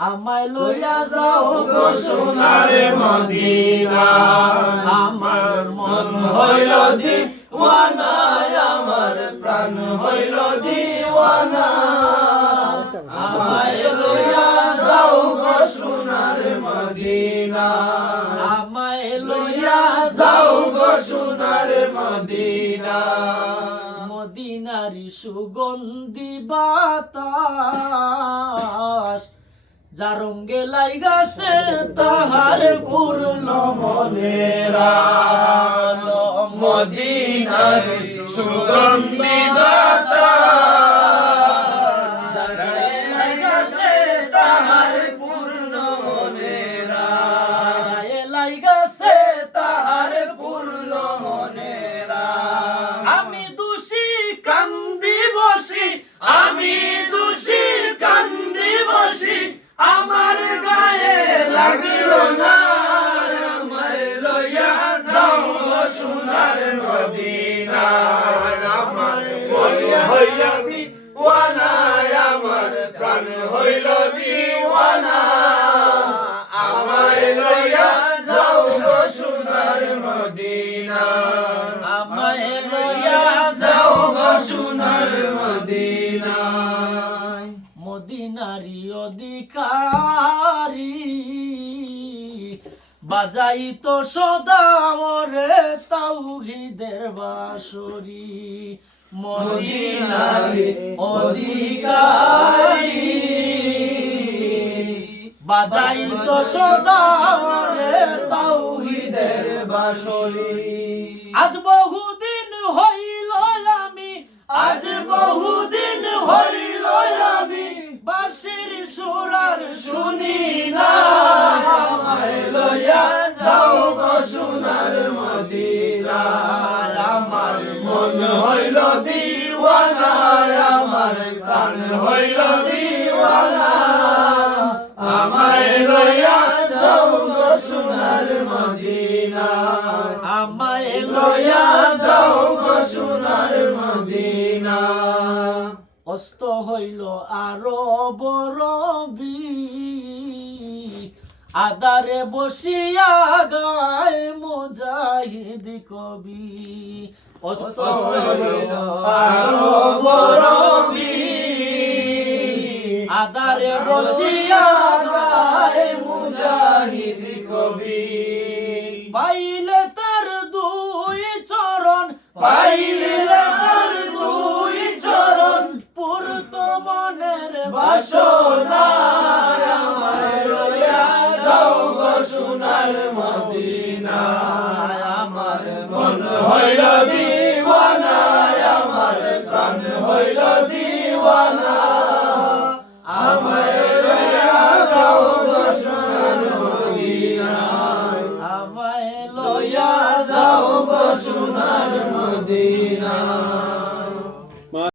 আমায় লইয়া যাও গো সোনার মদিনা আমার মন হইল দিওয়ানা আমার প্রাণ হইল দিওয়ানা আমায় লইয়া যাও গো সোনার মদিনা আমায় লইয়া যাও গো সোনার মদিনা মদিনারি সুগন্ধি বাতাস যার রঙ্গে লাইগাছে তাহার পূর্ণ মনের আশ মদিনার সুগন্ধি বাতাস যার লাইগাছে তাহার পূর্ণ মনের আশ লাইগাছে তাহার পূর্ণ মনের আশ আমি দোষী কান্দি বসি আমি দোষী কান্দি বসি আমার গায়ে লাগলো না আমায় লইয়া যাও সোনার মদিনা আমার মন হইয়া দিওয়ানা আমার প্রাণ হইল দিওয়ানা আমায় লইয়া যাও সোনার মদিনা আমায় লইয়া যাও সোনার মদিনা মদিনারি অধিকারী বাজাই তো সদা ওরে তাওহীদের বাঁশরি মদিনারি অধিকারী বাজাই তো সদা ওরে তাওহীদের বাঁশরি আজ বহুদিন হইল আমি আজ বহুদিন হইল আমি বাঁশির সুরার শুনি না আমায় লইয়া যাও গো সোনার মদিনা আমার মন হইল দিওয়ানা আমার প্রাণ হইল দিওয়ানা আমায় লইয়া যাও গো সোনার মদিনা আমায় লইয়া যাও গো সোনার মদিনা অস্ত হইল আরো বড় আদারে বসিয়া গায় মুজাহিদ কবি অস্ত হইল আরো বড় আদারে বসিয়া গায় মুজাহিদ কবি পাইলে তার দুই চরণ পাইলে তার দুই চরণ পূর্ত মনের বাসনা আমায় লইয়া যাও গো সোনার মদিনা আমার মন হইল দিওয়ানা আমার প্রাণ হইল দিওয়ানা আমায় লইয়া যাও গো সোনার মদিনা আমায় লইয়া যাও গো সোনার মদিনা।